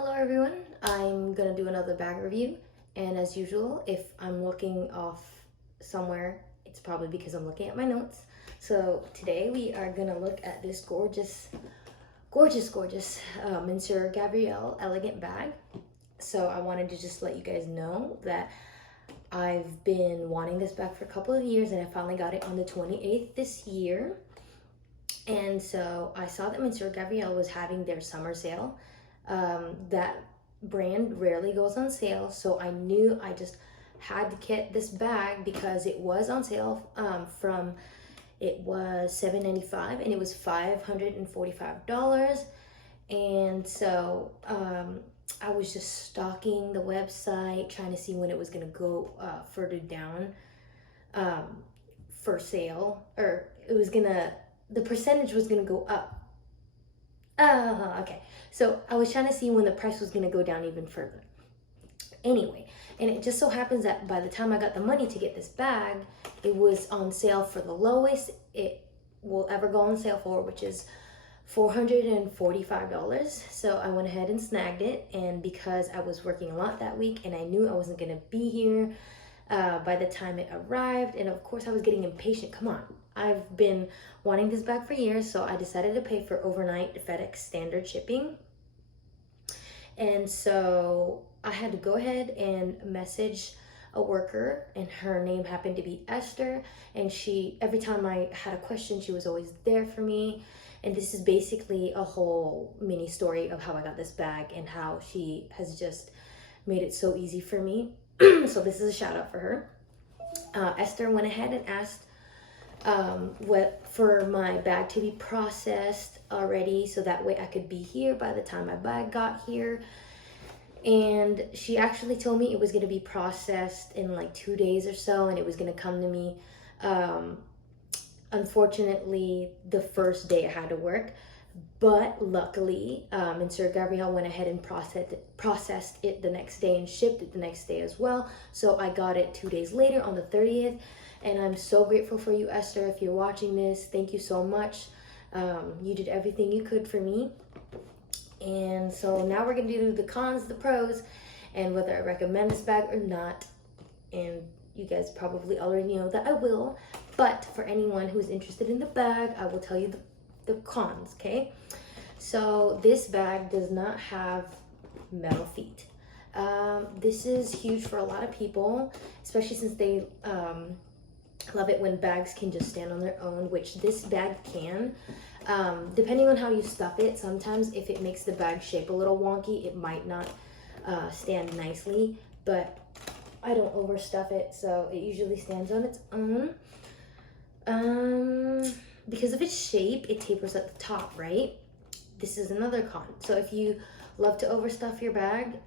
Hello everyone, I'm gonna do another bag review, and as usual, if I'm looking off somewhere, it's probably because I'm looking at my notes. So today we are gonna look at this gorgeous Mansur Gavriel Elegant Bag. So I wanted to just let you guys know that I've been wanting this bag for a couple of years, and I finally got it on the 28th this year. And so I saw that Mansur Gavriel was having their summer sale. That brand rarely goes on sale, so I knew I just had to get this bag because it was on sale. It was $7.95 and it was $545. And so I was just stalking the website, trying to see when it was gonna go further down for sale, or the percentage was gonna go up. Okay. So I was trying to see when the price was gonna go down even further. Anyway, and it just so happens that by the time I got the money to get this bag, it was on sale for the lowest it will ever go on sale for, which is $445. So I went ahead and snagged it, and because I was working a lot that week and I knew I wasn't gonna be here by the time it arrived, and of course I was getting impatient. Come on, I've been wanting this bag for years, so I decided to pay for overnight FedEx standard shipping. And so I had to go ahead and message a worker, and her name happened to be Esther, and every time I had a question, she was always there for me. And this is basically a whole mini story of how I got this bag and how she has just made it so easy for me. So this is a shout out for her. Esther went ahead and asked for my bag to be processed already, so that way I could be here by the time my bag got here. And she actually told me it was going to be processed in like 2 days or so, and it was going to come to me unfortunately the first day I had to work. But luckily, Mansur Gavriel went ahead and processed it the next day and shipped it the next day as well. So I got it 2 days later on the 30th. And I'm so grateful for you, Esther. If you're watching this, thank you so much. You did everything you could for me. And so now we're gonna do the cons, the pros, and whether I recommend this bag or not. And you guys probably already know that I will. But for anyone who's interested in the bag, I will tell you the cons, okay? So this bag does not have metal feet. This is huge for a lot of people, especially since they love it when bags can just stand on their own, which this bag can. Depending on how you stuff it, sometimes if it makes the bag shape a little wonky, it might not stand nicely, but I don't overstuff it, so it usually stands on its own. Because of its shape, it tapers at the top, right? This is another con. So if you love to overstuff your bag,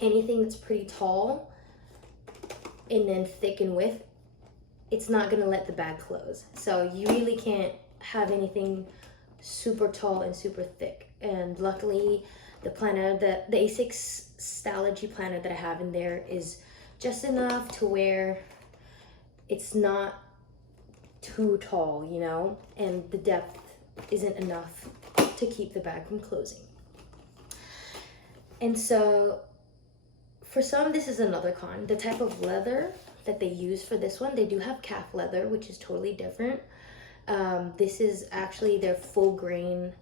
anything that's pretty tall and then thick in width, it's not gonna let the bag close. So you really can't have anything super tall and super thick. And luckily, the planner, the A6 Stylogy planner that I have in there is just enough to where it's not too tall, you know, and the depth isn't enough to keep the bag from closing. And so for some, this is another con. The type of leather that they use for this one, they do have calf leather, which is totally different. This is actually their full grain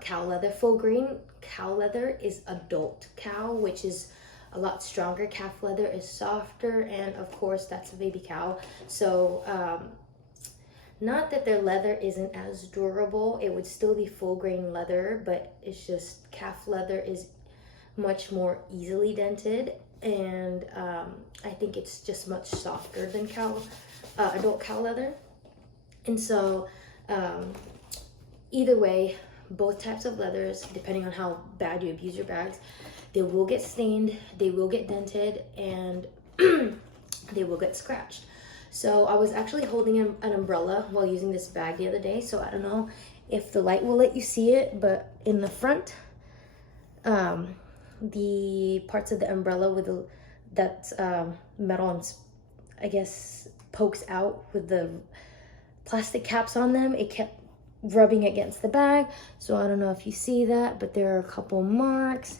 cow leather. Full grain cow leather is adult cow, which is a lot stronger. Calf leather is softer, and of course that's a baby cow. So not that their leather isn't as durable, it would still be full grain leather, but it's just calf leather is much more easily dented, and I think it's just much softer than adult cow leather. And so either way, both types of leathers, depending on how bad you abuse your bags, they will get stained, they will get dented, and they will get scratched. So I was actually holding an umbrella while using this bag the other day, so I don't know if the light will let you see it, but in the front, the parts of the umbrella that's metal and I guess pokes out with the plastic caps on them, it kept rubbing against the bag. So I don't know if you see that, but there are a couple marks.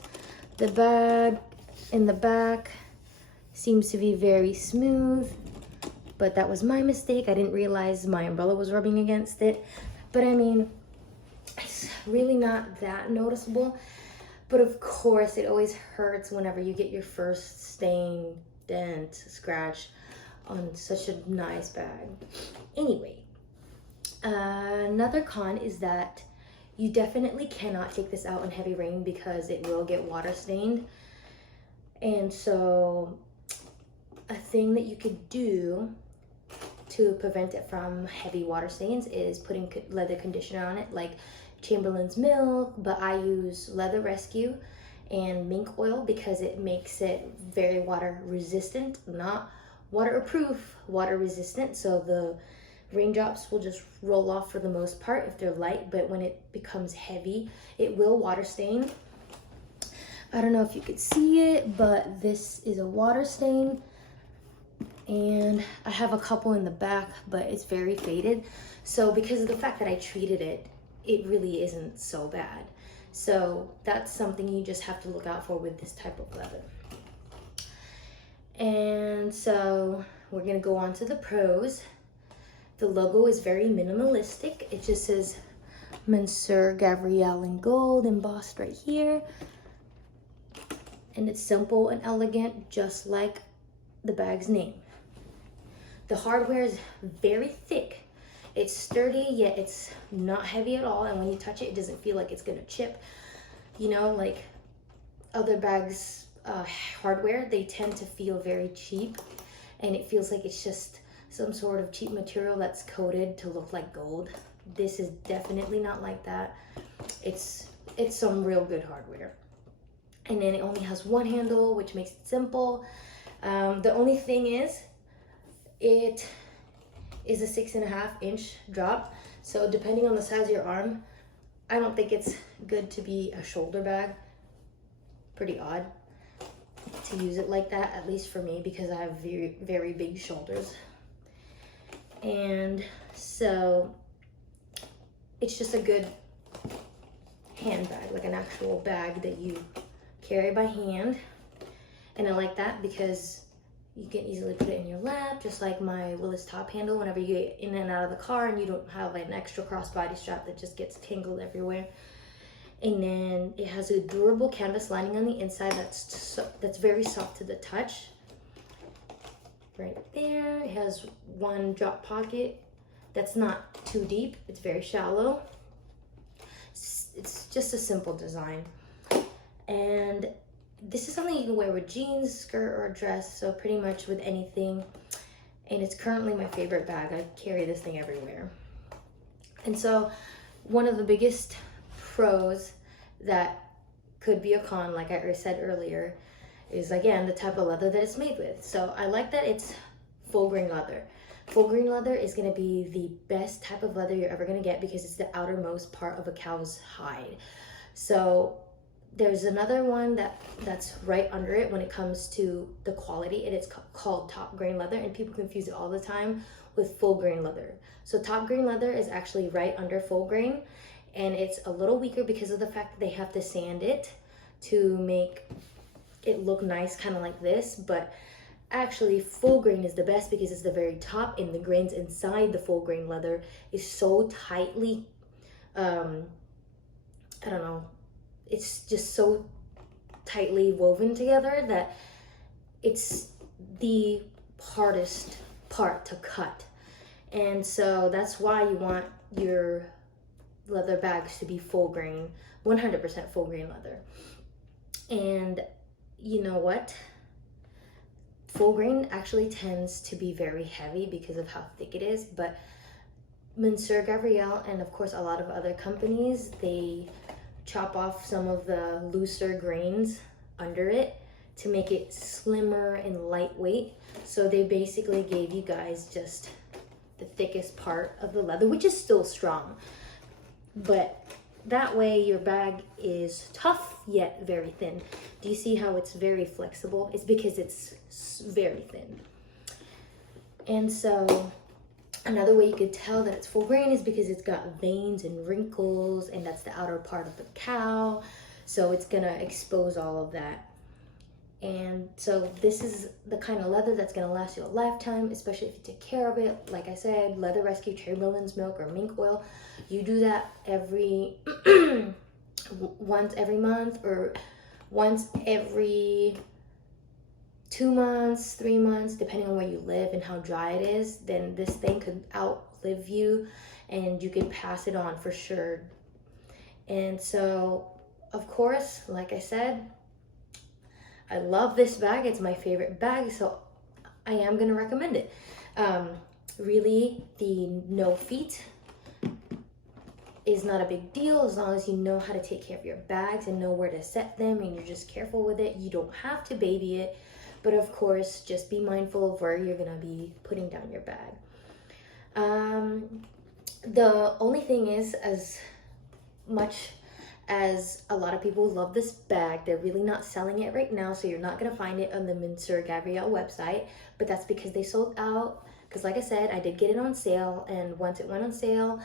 The bag in the back seems to be very smooth, but that was my mistake. I didn't realize my umbrella was rubbing against it. But I mean, it's really not that noticeable. But of course, it always hurts whenever you get your first stain, dent, scratch on such a nice bag. Anyway, another con is that you definitely cannot take this out in heavy rain because it will get water stained. And so a thing that you could do to prevent it from heavy water stains is putting leather conditioner on it, like Chamberlain's Milk, but I use Leather Rescue and mink oil because it makes it very water resistant, not waterproof, water resistant. So the raindrops will just roll off for the most part if they're light, but when it becomes heavy, it will water stain. I don't know if you could see it, but this is a water stain. And I have a couple in the back, but it's very faded. So because of the fact that I treated it, it really isn't so bad. So that's something you just have to look out for with this type of leather. And so we're gonna go on to the pros. The logo is very minimalistic. It just says Mansur Gavriel in gold embossed right here. And it's simple and elegant, just like the bag's name. The hardware is very thick. It's sturdy, yet it's not heavy at all. And when you touch it, it doesn't feel like it's gonna chip. You know, like other bags, hardware, they tend to feel very cheap. And it feels like it's just some sort of cheap material that's coated to look like gold. This is definitely not like that. It's some real good hardware. And then it only has one handle, which makes it simple. The only thing is, it is a 6.5 inch drop. So depending on the size of your arm, I don't think it's good to be a shoulder bag. Pretty odd to use it like that, at least for me, because I have very, very big shoulders. And so it's just a good handbag, like an actual bag that you carry by hand. And I like that because you can easily put it in your lap, just like my Willis top handle whenever you get in and out of the car and you don't have an extra crossbody strap that just gets tangled everywhere. And then it has a durable canvas lining on the inside that's very soft to the touch. Right there, it has one drop pocket that's not too deep, it's very shallow. It's just a simple design. And this is something you can wear with jeans, skirt, or a dress, so pretty much with anything. And it's currently my favorite bag. I carry this thing everywhere. And so one of the biggest pros that could be a con, like I said earlier, is again the type of leather that it's made with. So I like that it's full grain leather. Full grain leather is going to be the best type of leather you're ever going to get because it's the outermost part of a cow's hide. So there's another one that's right under it when it comes to the quality, and it's called top grain leather, and people confuse it all the time with full grain leather. So top grain leather is actually right under full grain, and it's a little weaker because of the fact that they have to sand it to make it look nice, kind of like this. But actually full grain is the best because it's the very top, and the grains inside the full grain leather is so tightly, I don't know, it's just so tightly woven together that it's the hardest part to cut. And so that's why you want your leather bags to be full grain, 100% full grain leather. And you know what? Full grain actually tends to be very heavy because of how thick it is, but Mansur Gavriel and of course a lot of other companies, they chop off some of the looser grains under it to make it slimmer and lightweight. So they basically gave you guys just the thickest part of the leather, which is still strong. But that way your bag is tough yet very thin. Do you see how it's very flexible? It's because it's very thin. And so Another way you could tell that it's full grain is because it's got veins and wrinkles, and that's the outer part of the cow. So it's gonna expose all of that. And so this is the kind of leather that's gonna last you a lifetime, especially if you take care of it. Like I said, Leather Rescue Chamberlain's milk or mink oil. You do that every once every month or once every 2 months, 3 months, depending on where you live and how dry it is. Then this thing could outlive you, and you can pass it on for sure. And so, of course, like I said, I love this bag. It's my favorite bag, so I am gonna recommend it. Really, the no feet is not a big deal as long as you know how to take care of your bags and know where to set them, and you're just careful with it. You don't have to baby it, but of course, just be mindful of where you're gonna be putting down your bag. The only thing is, as much as a lot of people love this bag, they're really not selling it right now, so you're not gonna find it on the Mansur Gavriel website, but that's because they sold out. Because like I said, I did get it on sale, and once it went on sale,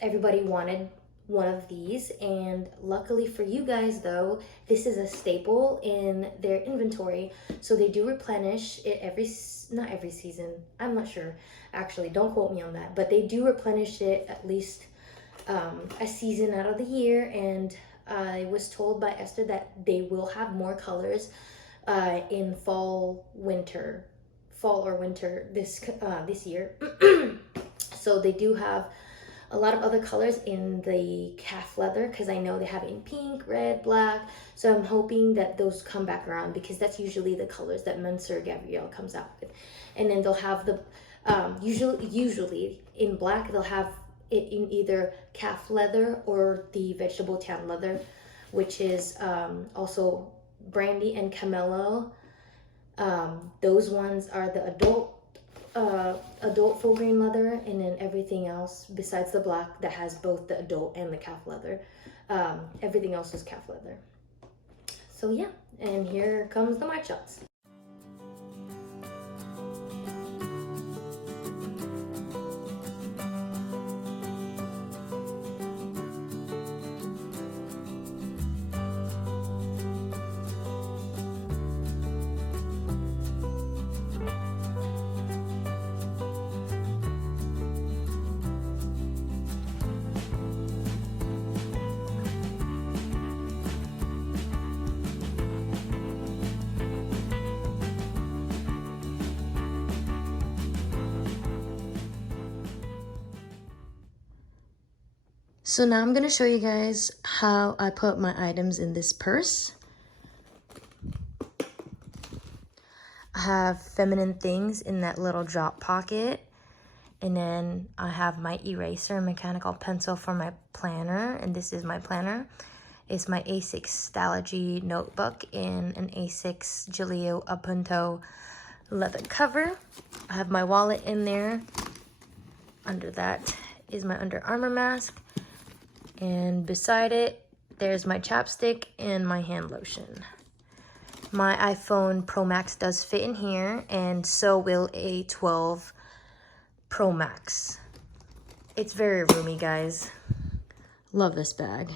everybody wanted one of these. And luckily for you guys though, this is a staple in their inventory, so they do replenish it not every season, I'm not sure actually, don't quote me on that, but they do replenish it at least a season out of the year. And I was told by Esther that they will have more colors in fall or winter this year. So they do have a lot of other colors in the calf leather, because I know they have it in pink, red, black. So I'm hoping that those come back around, because that's usually the colors that Mansur Gavriel comes out with. And then they'll have the usually in black, they'll have it in either calf leather or the vegetable tan leather, which is also brandy and Cammello. Those ones are the adult full grain leather, and then everything else besides the black that has both the adult and the calf leather, everything else is calf leather. So yeah, and here comes the mic shots. So now I'm gonna show you guys how I put my items in this purse. I have feminine things in that little drop pocket. And then I have my eraser and mechanical pencil for my planner. And this is my planner. It's my A6 Stalogy notebook in an A6 Giglio Appunto leather cover. I have my wallet in there. Under that is my Under Armour mask. And beside it, there's my chapstick and my hand lotion. My iPhone Pro Max does fit in here, and so will a 12 Pro Max. It's very roomy, guys. Love this bag.